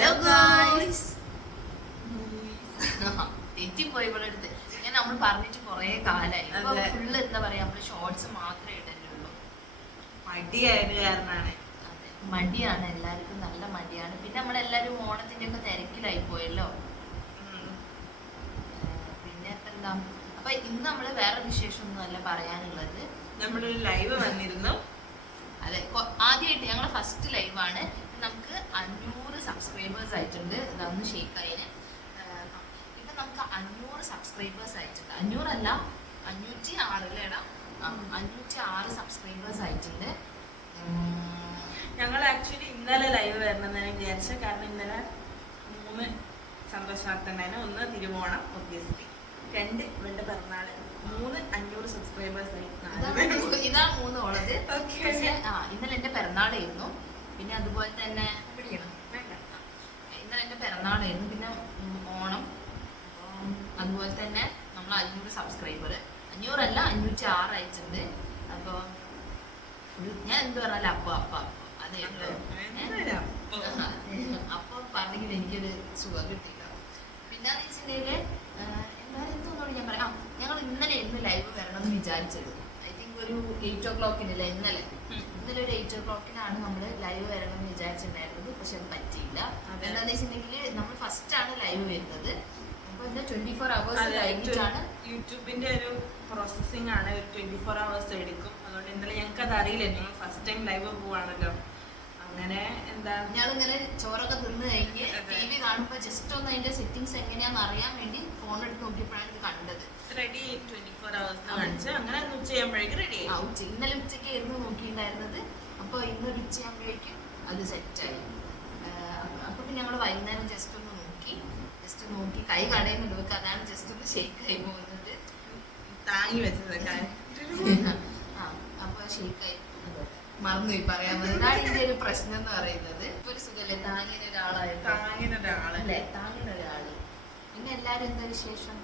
Hello guys. തെറ്റിപ്പോയി ഇവിടെ അടുത്ത്. ഞാൻ നമ്മൾ പറഞ്ഞിട്ട് കൊറേ കാലായി. ഫുള്ള് എന്താ പറയാ, നമ്മള് ഷോർട്സ് മാത്രമേ ഇടലുള്ളൂ. മടിയായത് കാരണമാണ്. അതെ, മടിയാണ്, എല്ലാവർക്കും നല്ല മടിയാണ്. പിന്നെ നമ്മളെല്ലാരും ഓണത്തിന്റെ ഒക്കെ തിരക്കിലായി പോയല്ലോ. പിന്നെ എന്താ, അപ്പൊ ഇന്ന് നമ്മള് വേറെ വിശേഷമൊന്നും അല്ല പറയാനുള്ളത്. നമ്മളൊരു ലൈവ് വന്നിരുന്നു. അതെ, ആദ്യമായിട്ട് ഞങ്ങളെ ഫസ്റ്റ് ലൈവാണ്. നമുക്ക് 500 സബ്സ്ക്രൈബേഴ്സ് ആയിട്ടുണ്ട്. ഇതൊന്ന് ഷെയ്ക്കായിന്. ഇപ്പൊ നമുക്ക് 500 സബ്സ്ക്രൈബേഴ്സ് ആയിട്ടുണ്ട്. 500 അല്ല, 506 അല്ലേടാ. 506 സബ്സ്ക്രൈബേഴ്സ് ആയിട്ടുണ്ട്. ഞങ്ങൾ ആക്ച്വലി ഇന്നലെ ലൈവ് വരണമെന്നാണ് വിചാരിച്ചത്. കാരണം ഇന്നലെ 3 സന്തോഷ വാർത്ത ഉണ്ടായിരുന്നു. 1 തിരുവോണം, ഒബ്വിയസ്ലി. 2 ഇവന്റെ പിറന്നാള്. 3 500 സബ്സ്ക്രൈബേഴ്സ് ആയി. ഇതാണ് 3 ഉള്ളത്. ഇന്നലെ എന്റെ പിറന്നാളായിരുന്നു. പിന്നെ അതുപോലെ തന്നെ ഇന്നലെ എന്റെ പിറന്നാളായിരുന്നു. പിന്നെ ഓണം. അതുപോലെ തന്നെ നമ്മൾ 500 സബ്സ്ക്രൈബർ. 500 അല്ല, 506 അയച്ചിട്ടുണ്ട്. അപ്പൊ ഞാൻ എന്ത് പറഞ്ഞാലും അപ്പൊ അതെ അപ്പൊ പറഞ്ഞെങ്കിൽ എനിക്കൊരു സുഖം കിട്ടില്ല. പിന്നെന്ന് വെച്ചിട്ടുണ്ടെങ്കില് എന്തോന്നാണ് ഞാൻ പറയാം, ഞങ്ങൾ ഇന്നലെ ലൈവ് വരണമെന്ന് വിചാരിച്ചത്. ഐ തിങ്ക് ഒരു 8 o'clock ഇന്നലെ ഒരു 8 o'clock നമ്മൾ ലൈവ് വരണം എന്ന് വിചാരിച്ചിട്ടുണ്ടായിരുന്നത്. പക്ഷെ അത് പറ്റിയില്ല. എന്താന്ന് വെച്ചിട്ടുണ്ടെങ്കിൽ നമ്മൾ ഫസ്റ്റ് ആണ് ലൈവ് വരുന്നത്. അപ്പൊ എന്താ 24 hours കഴിഞ്ഞിട്ടാണ്. യൂട്യൂബിന്റെ ഒരു പ്രോസസ്സിംഗ് ആണ്. 24 hours എടുക്കും. അതുകൊണ്ട് ഇന്നലെ ഞങ്ങൾക്ക് അത് അറിയില്ല. ഞങ്ങൾ ഫസ്റ്റ് ടൈം ലൈവ് പോവാണല്ലോ. അങ്ങനെ എന്താ, ഞങ്ങളിങ്ങനെ ചോറൊക്കെ തിന്ന് കഴിഞ്ഞ് TV കാണുമ്പോ ജസ്റ്റ് ഒന്ന് അതിന്റെ സെറ്റിംഗ്സ് എങ്ങനെയാന്ന് അറിയാൻ വേണ്ടി ഫോൺ എടുത്ത് നോക്കിയപ്പോഴാണ് ഇത് കണ്ടത്. റെഡി 24 hours കാണിച്ച് അങ്ങനെ ഉച്ച ചെയ്യുമ്പോഴേക്കും റെഡി ആയി. ഇന്നലെ ഉച്ചയ്ക്കായിരുന്നു നോക്കിയിട്ടുണ്ടായിരുന്നത്. അപ്പൊ ഇന്നൊരു ഉച്ചയാകുമ്പോഴേക്കും അത് സെറ്റായി. അപ്പൊ പിന്നെ ഞങ്ങള് വൈകുന്നേരം ജസ്റ്റ് നോക്കി കൈ കടയുന്നുണ്ട് വെക്കുക. അതാണ് ജസ്റ്റ് ഒന്ന് ഷെയ്ക്ക് ആയി പോകുന്നത്. താങ്ങി വെച്ചത് അപ്പൊ ഷെയ്ക്കായി മറന്നുപോയി പറയാൻ. അതാണ് ഇതിന്റെ ഒരു പ്രശ്നം എന്ന് പറയുന്നത്. ഇപ്പൊ ഒരു സുഖല്ലേ, താങ്ങിന ഒരാള്. പിന്നെ എല്ലാരും എന്താ വിശേഷം?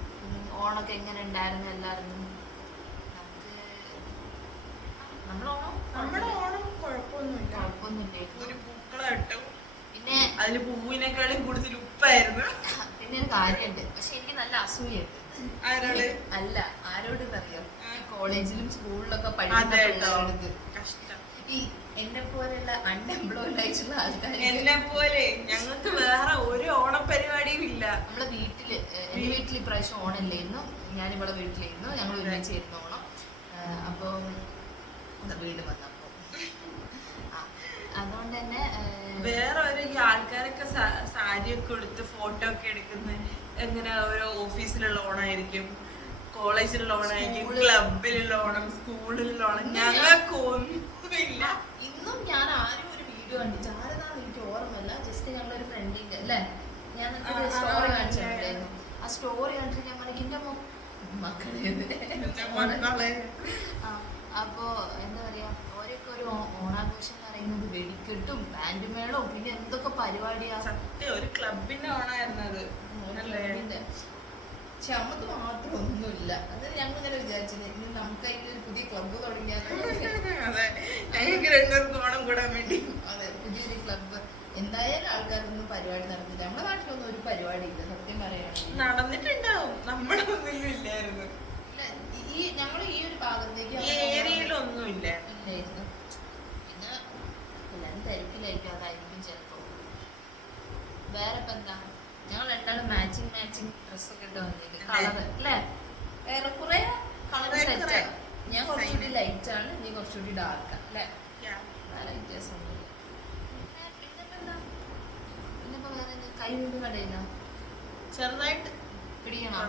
ഓണൊക്കെ എങ്ങനെ ഉണ്ടായിരുന്നു എല്ലാവർക്കും? നമ്മുടെ ഓണം കുഴപ്പമൊന്നുമില്ല. ഒരു പൂക്കളായിട്ടും പിന്നെ അതില് പൂവിനേക്കാളും കൂടുതൽ ഉപ്പായിരുന്നു. പിന്നെ ഒരു കാര്യമുണ്ട്, പക്ഷെ എനിക്ക് നല്ല അസൂയുണ്ട്. അല്ല, ആരോടെന്നറിയാം, കോളേജിലും സ്കൂളിലൊക്കെ പഠിക്കുന്നത് ഈ എന്നെ പോലെയുള്ള അൺഎംപ്ലോയിഡ് ആയിട്ടുള്ള ആൾക്കാർ. എന്നെ പോലെ ഞങ്ങൾക്ക് വേറെ ഒരു ഓണപരിപാടിയും ഇല്ല. നമ്മളെ വീട്ടില്, എന്റെ വീട്ടിൽ ഇപ്രാവശ്യം ഓണല്ലായിരുന്നു. ഞാനിവിടെ വീട്ടിലായിരുന്നു. ഞങ്ങൾ ഒരുമിച്ചായിരുന്നു ഓണം. അപ്പൊ വീട് വന്നപ്പോ അതുകൊണ്ട് തന്നെ വേറെ ഒരു ഈ ആൾക്കാരൊക്കെ സാരിയൊക്കെ എടുത്ത് ഫോട്ടോ ഒക്കെ എടുക്കുന്ന എങ്ങനെ ഓരോ ഓഫീസിലുള്ള ഓണായിരിക്കും, കോളേജിലുള്ള ഓണായിരിക്കും, ക്ലബിലുള്ള ഓണം, സ്കൂളിലുള്ള ഓണം. ഞങ്ങൾക്ക് ഒന്നുമില്ല. ഇന്നും ഞാൻ ആരും ഒരു വീഡിയോ കണ്ടിട്ട് ആരെന്നാണ് എനിക്ക് ഓർമ്മയില്ല. ജസ്റ്റ് ഞങ്ങളൊരു ഫ്രണ്ടിന്റെ അല്ലേ, ഞാൻ സ്റ്റോറി കാണിച്ചിട്ടുണ്ടായിരുന്നു. ആ സ്റ്റോറി കണ്ടിട്ട് ഞാൻ പറഞ്ഞ മക്കളെ. അപ്പോ എന്താ പറയാ, ഓരോക്കെ ഒരു ഓണാഘോഷം എന്ന് പറയുന്നത് വെടിക്കെട്ടും ബാൻഡ് മേളവും പിന്നെ എന്തൊക്കെ പരിപാടിയാ. സത്യം ഒരു ക്ലബിന്റെ ഓണായിരുന്നത്. പക്ഷെ നമുക്ക് മാത്രം ഒന്നുമില്ല. അത് ഞങ്ങൾ ഇങ്ങനെ വിചാരിച്ചത് ഇനി നമുക്ക് അതിലൊരു പുതിയ ക്ലബ്ബ് തുടങ്ങിയാൽ. ഓണം കൂടാൻ വേണ്ടി. അതെ, പുതിയൊരു ക്ലബ്ബ്. എന്തായാലും ആൾക്കാരൊന്നും പരിപാടി നടന്നില്ല. നമ്മുടെ നാട്ടിലൊന്നും ഒരു പരിപാടി ഇല്ല സത്യം പറയുകയാണെങ്കിൽ. നടന്നിട്ടുണ്ടാവും, നമ്മുടെ ഒന്നും ഇല്ലായിരുന്നു. ഈ ഞങ്ങൾ ഈ ഒരു ഭാഗത്തേക്ക് ഏരിയയിലൊന്നും ഇല്ലായിരുന്നു. പിന്നെ എല്ലാരും തിരക്കിലായിരിക്കും, അതായിരിക്കും ചിലപ്പോ. വേറെ ഇപ്പൊ എന്താ, ഞങ്ങൾ രണ്ടാളും മാച്ചിങ് ഡ്രസ്സൊക്കെ ഇട്ട് വന്നിട്ട് കളർ അല്ലേ, ഏറെക്കുറെ കളർ സെറ്റ്. ഞാൻ കുറച്ചുകൂടി ലൈറ്റ് ആണ്, നീ കുറച്ചുകൂടി ഡാർക്ക് അല്ലേ. നല്ല വ്യത്യാസമൊന്നുമില്ല. പിന്നെപ്പോ വേറെ കൈ വീണ്ടും കടയില്ല, ചെറുതായിട്ട് പിടിക്കണോ?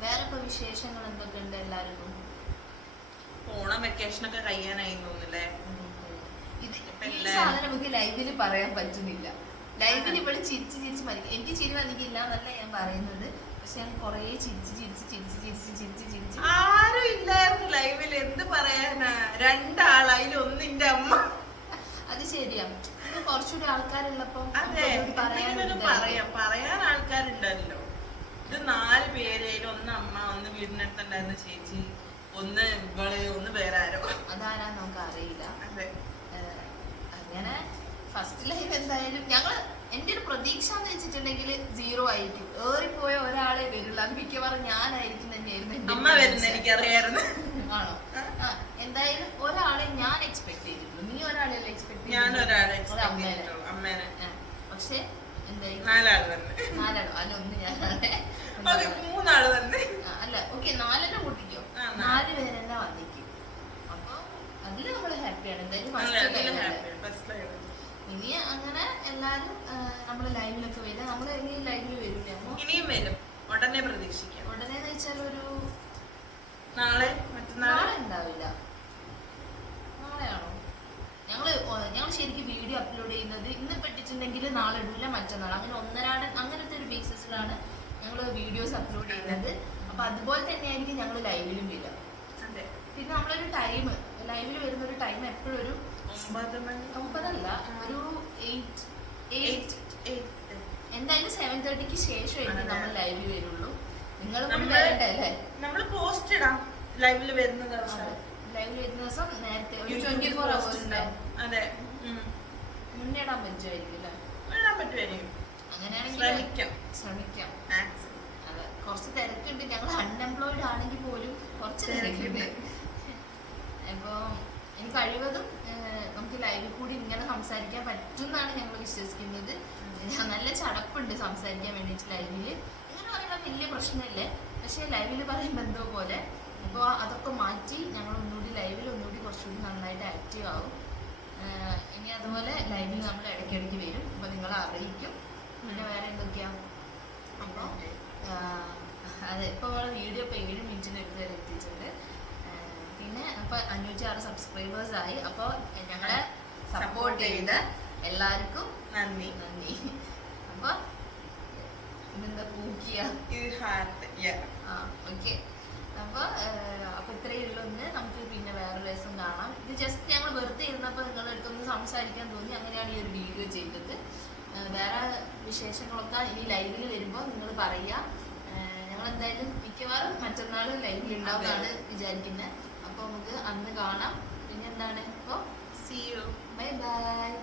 വേറെ ഇപ്പൊ വിശേഷങ്ങൾ എന്തൊക്കെ ഉണ്ട് എല്ലാവർക്കും? ഓണം വെക്കേഷനൊക്കെ കഴിയാനായി തോന്നുന്നില്ലേ? സാധനം നമുക്ക് ലൈവില് പറയാൻ പറ്റുന്നില്ല. ലൈവില് ഇവിടെ ചിരിച്ച് മരിക്കും. എനിക്ക് ചിരി വന്നിക്കില്ല എന്നല്ല ഞാൻ പറയുന്നത്, പക്ഷെ ഞാൻ കൊറേ ചിരിച്ച് ആരും ഇല്ലായിരുന്നു ലൈവില്. എന്ത് പറയാനാ, 2 ആളായി, ഒന്നിന്റെ അമ്മ. അത് ശരിയാ, കുറച്ചുകൂടി ആൾക്കാരുള്ളപ്പോ പറയാൻ ആൾക്കാരുണ്ടല്ലോ. ഇത് 4 പേരായാലും, ഒന്ന് അമ്മ, ഒന്ന് വീടിനടുത്തുണ്ടായിരുന്ന ചേച്ചി, ഒന്ന് ഇവള്, ഒന്ന് വേറെ ആരോ. അതാരാ നമുക്ക് അറിയില്ല. അതെ, അങ്ങനെ ഫസ്റ്റ് ലൈവ് എന്തായാലും എന്റെ ഒരു പ്രതീക്ഷ എന്ന് വെച്ചിട്ടുണ്ടെങ്കിൽ 0 ആയിരിക്കും. ഏറിപ്പോയ ഒരാളെ വരുള്ളൂ. അത് മിക്കവാറും ഞാനായിരിക്കും തന്നെയായിരുന്നു എന്റെ അമ്മ വരുന്ന എനിക്കറിയായിരുന്നു. ആണോ? എന്തായാലും ഒരാളെ ഞാൻ എക്സ്പെക്ട് ചെയ്തിട്ടുള്ളൂ. നീ ഒരാളെയല്ല എക്സ്പെക്ട് ഞാൻ ഒരാളെ ചെയ്തിട്ടുള്ളൂ, അമ്മേനെ. പക്ഷെ എന്തായാലും 4 ആള് തന്നെ. 4 ആളോ? അല്ല, ഒന്ന് ഞാനാണ്. 3 ആള് തന്നെ. അല്ല, ഓക്കെ, 4 കൂട്ടിക്കോ. 4 പേരെന്നെ വന്നിക്കും. അപ്പൊ അതില് നമ്മള് ഹാപ്പിയാണ്. എന്തായാലും ഫസ്റ്റ് ലൈവ്. ഇനി അങ്ങനെ എല്ലാരും നമ്മള് ലൈവിലൊക്കെ വരും. നമ്മള് ഇനി ലൈവില് വരില്ല. ഇനിയും വരും, ഉടനെ പ്രതീക്ഷിക്കാം. ഉടനെ വെച്ചാൽ ഒരു നാളെ നാളെ ഉണ്ടാവില്ല. നാളെയാണോ? ഞങ്ങൾ ശരിക്കും വീഡിയോ അപ്ലോഡ് ചെയ്യുന്നത് ഇന്ന് പെട്ടിട്ടുണ്ടെങ്കിൽ നാളെ ഇടില്ല, മറ്റന്നാൾ, അങ്ങനെ അങ്ങനത്തെ ഒരു ബേസിസിലാണ് ഞങ്ങൾ വീഡിയോസ് അപ്ലോഡ് ചെയ്യുന്നത്. അപ്പൊ അതുപോലെ തന്നെയായിരിക്കും ഞങ്ങൾ ലൈവിലും വരിക. പിന്നെ നമ്മളൊരു ടൈം ലൈവിൽ വരുന്ന ഒരു ടൈം എപ്പോഴും ഒരു 9 അല്ല, ഒരു 8 എന്തായാലും 7:30ക്ക് ശേഷമായിരിക്കും നമ്മൾ ലൈവിൽ വരുള്ളൂ. നിങ്ങൾ കൂടി വരട്ടെ അല്ലേ? നമ്മൾ പോസ്റ്റ് ഇടാം ലൈവിൽ വരുന്ന ദിവസം. ലൈവിൽ വരുന്ന ദിവസം നേരത്തെ ഒരു 24 hours ഉണ്ടാവും. അതെ, മുന്നേ ഇടാൻ പറ്റുമായിരിക്കും അല്ലേ? ഇടാൻ പറ്റുമായിരിക്കും. അങ്ങനെയാണെങ്കിൽ ശ്രമിക്കാം. അതെ, കുറച്ച് തിരക്കുണ്ട്. ഞങ്ങൾ അൺഎംപ്ലോയിഡ് ആണെങ്കിൽ പോലും കുറച്ച് തിരക്കുണ്ട്. അപ്പൊ ഇനി കഴിവതും നമുക്ക് ലൈവിൽ കൂടി ഇങ്ങനെ സംസാരിക്കാൻ പറ്റുമെന്നാണ് ഞങ്ങൾ വിശ്വസിക്കുന്നത്. നല്ല ചടപ്പുണ്ട് സംസാരിക്കാൻ വേണ്ടിയിട്ട് ലൈവില്. ഇങ്ങനെ പറയുമ്പോൾ വലിയ പ്രശ്നമില്ലേ, പക്ഷെ ലൈവിൽ പറയുമ്പോൾ എന്തോ പോലെ. അപ്പോൾ അതൊക്കെ മാറ്റി ഞങ്ങൾ ഒന്നുകൂടി ലൈവിൽ കുറച്ചുകൂടി നന്നായിട്ട് ആക്റ്റീവ് ആവും. ഇനി അതുപോലെ ലൈവിൽ നമ്മൾ ഇടയ്ക്കിടയ്ക്ക് വരും. അപ്പോൾ നിങ്ങളെ അറിയിക്കും. പിന്നെ വേറെ എന്തൊക്കെയാ? അപ്പോൾ അതെ, ഇപ്പോൾ നമ്മൾ വീഡിയോ ഇപ്പോൾ 7 മിനിറ്റിനടുത്ത് വരെ എത്തിയിട്ടുണ്ട്. പിന്നെ അപ്പോൾ 506 സബ്സ്ക്രൈബേഴ്സ് ആയി. അപ്പോൾ ഞങ്ങളെ സപ്പോർട്ട് ചെയ്ത എല്ലാവർക്കും നന്ദി. അപ്പോൾ ഇതെന്താ പൂക്കിയ? ഓക്കെ. അപ്പോൾ ഇത്രയേ ഉള്ളൂ. നമുക്ക് പിന്നെ വേറെ ദിവസം കാണാം. ഇത് ജസ്റ്റ് ഞങ്ങൾ വെറുതെ ഇരുന്നപ്പോൾ നിങ്ങളുടെ അടുത്തൊന്ന് സംസാരിക്കാൻ തോന്നി, അങ്ങനെയാണ് ഈ ഒരു വീഡിയോ ചെയ്തത്. വേറെ വിശേഷങ്ങളൊക്കെ ഇനി ലൈവിൽ വരുമ്പോൾ നിങ്ങൾ പറയുക. ഞങ്ങൾ എന്തായാലും മിക്കവാറും മറ്റന്നാൾ ലൈവിൽ ഉണ്ടാവുമെന്നാണ് വിചാരിക്കുന്നത്. അപ്പോൾ നമുക്ക് അന്ന് കാണാം. പിന്നെ എന്താണ്? അപ്പോൾ see you, bye bye.